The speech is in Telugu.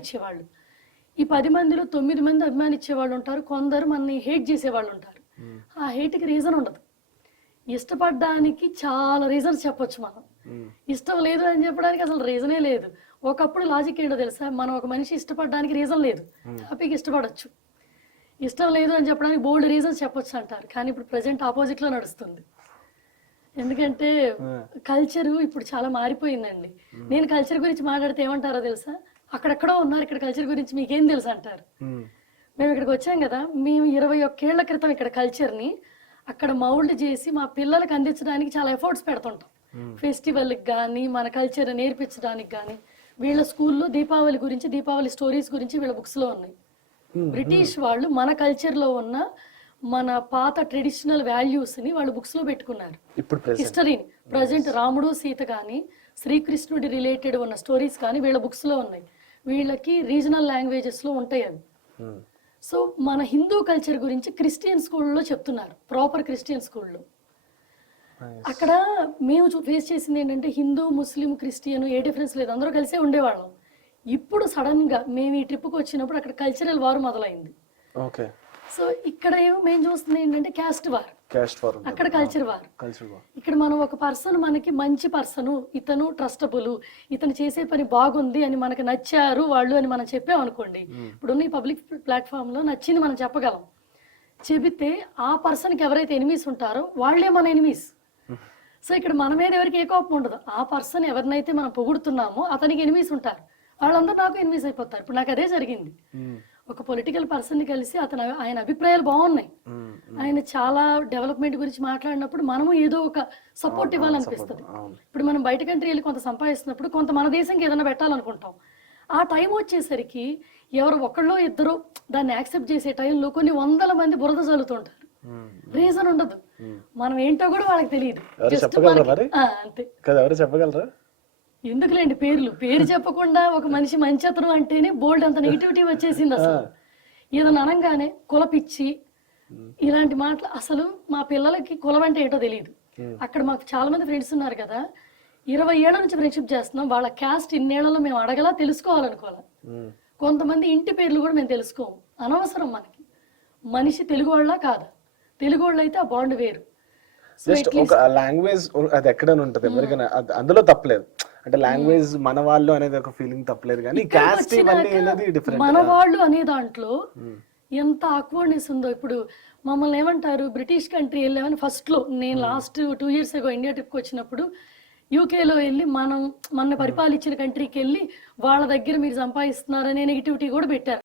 ఇచ్చేవాళ్ళు. ఈ 10 మందిలో 9 మంది అభిమానించే వాళ్ళు ఉంటారు, కొందరు మనని హేట్ చేసేవాళ్ళు ఉంటారు. ఆ హేట్కి రీజన్ ఉండదు. ఇష్టపడడానికి చాలా రీజన్స్ చెప్పొచ్చు మనం. ఇష్టం లేదు అని చెప్పడానికి అసలు రీజనే లేదు. ఒకప్పుడు లాజిక్ ఏంటో తెలుసా, మనం ఒక మనిషి ఇష్టపడడానికి రీజన్ లేదు, హ్యాపీగా ఇష్టపడచ్చు. ఇష్టం లేదు అని చెప్పడానికి బోల్డ్ రీజన్స్ చెప్పొచ్చు అంటారు, కానీ ఇప్పుడు ప్రజెంట్ ఆపోజిట్లో నడుస్తుంది. ఎందుకంటే కల్చరు ఇప్పుడు చాలా మారిపోయిందండి. నేను కల్చర్ గురించి మాట్లాడితే ఏమంటారో తెలుసా, అక్కడెక్కడో ఉన్నారు, ఇక్కడ కల్చర్ గురించి మీకేం తెలుసు అంటారు. మేము ఇక్కడికి వచ్చాం కదా, మేము 21 ఏళ్ల క్రితం ఇక్కడ కల్చర్ని అక్కడ మౌల్డ్ చేసి మా పిల్లలకు అందించడానికి చాలా ఎఫర్ట్స్ పెడుతుంటాం. ఫెస్టివల్కి కానీ మన కల్చర్ నేర్పించడానికి కానీ. వీళ్ళ స్కూల్లో దీపావళి గురించి, దీపావళి స్టోరీస్ గురించి వీళ్ళ బుక్స్లో ఉన్నాయి. బ్రిటిష్ వాళ్ళు మన కల్చర్లో ఉన్న మన పాత ట్రెడిషనల్ వాల్యూస్ని వాళ్ళు బుక్స్లో పెట్టుకున్నారు. హిస్టరీని ప్రజెంట్ రాముడు సీత కానీ శ్రీకృష్ణుడి రిలేటెడ్ ఉన్న స్టోరీస్ కానీ వీళ్ళ బుక్స్లో ఉన్నాయి. వీళ్ళకి రీజనల్ లాంగ్వేజెస్లో ఉంటాయి అవి. సో మన హిందూ కల్చర్ గురించి క్రిస్టియన్ స్కూల్లో చెప్తున్నారు, ప్రాపర్ క్రిస్టియన్ స్కూల్లో. అక్కడ మేము ఫేస్ చేసింది ఏంటంటే హిందూ, ముస్లిం, క్రిస్టియన్ ఏ డిఫరెన్స్ లేదు, అందరూ కలిసే ఉండేవాళ్ళం. ఇప్పుడు సడన్ గా మేము ఈ ట్రిప్కి వచ్చినప్పుడు అక్కడ కల్చరల్ వార్ మొదలైంది. సో ఇక్కడ మేము చూస్తుంది ఏంటంటే క్యాస్ట్ వార్, అక్కడ కల్చర్ వార్. ఇక్కడ మనం ఒక పర్సన్ మనకి మంచి పర్సన్, ఇతను ట్రస్టబుల్, ఇతను చేసే పని బాగుంది అని మనకి నచ్చారు వాళ్ళు అని మనం చెప్పామనుకోండి, ఇప్పుడున్న ఈ పబ్లిక్ ప్లాట్ఫామ్ లో నచ్చింది మనం చెప్పగలం. చెబితే ఆ పర్సన్కి ఎవరైతే ఎనిమీస్ ఉంటారో వాళ్ళే మన ఎనిమీస్. సో ఇక్కడ మన మీద ఎవరికి ఏ కోపం ఉండదు, ఆ పర్సన్ ఎవరినైతే మనం పొగుడుతున్నామో అతనికి ఎనిమీస్ ఉంటారు, వాళ్ళందరూ నాకు ఎనిమీస్ అయిపోతారు. ఇప్పుడు నాకు అదే జరిగింది. ఒక పొలిటికల్ పర్సన్ని కలిసి ఆయన అభిప్రాయాలు బాగున్నాయి, ఆయన చాలా డెవలప్మెంట్ గురించి మాట్లాడినప్పుడు మనము ఏదో ఒక సపోర్ట్ ఇవ్వాలనిపిస్తుంది. ఇప్పుడు మనం బయట కంట్రీ వెళ్ళి కొంత సంపాదిస్తున్నప్పుడు కొంత మన దేశంకి ఏదైనా పెట్టాలనుకుంటాం. ఆ టైం వచ్చేసరికి ఎవరు ఒకళ్ళో ఇద్దరు దాన్ని యాక్సెప్ట్ చేసే టైంలో కొన్ని 100 మంది బురద చల్లుతుంటారు. రీజన్ ఉండదు, మనం ఏంటో కూడా వాళ్ళకి తెలియదు. అంతే చెప్పగలరా? ఎందుకులేండి పేరు చెప్పకుండా ఒక మనిషి మంచి అతను అంటేనే బోల్డ్ అంత నెగిటివిటీ వచ్చేసింది. అసలు ఏదైనా అనగానే కులపిచ్చి ఇలాంటి మాటలు. అసలు మా పిల్లలకి కులం అంటే ఏంటో తెలియదు. అక్కడ మాకు చాలా మంది ఫ్రెండ్స్ ఉన్నారు కదా, 20 ఏళ్ల నుంచి ఫ్రెండ్షిప్ చేస్తున్నాం. వాళ్ళ క్యాస్ట్ ఇన్నేళ్లలో మేము అడగలా, తెలుసుకోవాలనుకోవాలా. కొంతమంది ఇంటి పేర్లు కూడా మేము తెలుసుకోము, అనవసరం మనకి. మనిషి తెలుగు వాళ్ళ కాదా, తెలుగు వాళ్ళు అయితే ఆ బాండ్ వేరు. లాంగ్వేజ్ అది ఎక్కడైనా ఉంటది ఎవరికైనా, అందులో తప్పలేదు. అంటే లాంగ్వేజ్ మన వాళ్ళు అనేది ఒక ఫీలింగ్ తప్పలేదు, కానీ క్యాస్ట్ అనేది డిఫరెంట్. మన వాళ్ళు అనే దాంట్లో ఎంత ఆక్వర్డ్నెస్ ఉందో. ఇప్పుడు మమ్మల్ని ఏమంటారు, బ్రిటిష్ కంట్రీ వెళ్ళామని ఫస్ట్ లో, నేను లాస్ట్ 2 years ago ఇండియా ట్రిప్కి వచ్చినప్పుడు యూకేలో వెళ్ళి మన పరిపాలించిన కంట్రీకి వెళ్ళి వాళ్ళ దగ్గర మీరు సంపాదిస్తున్నారనే నెగిటివిటీ కూడా పెట్టారు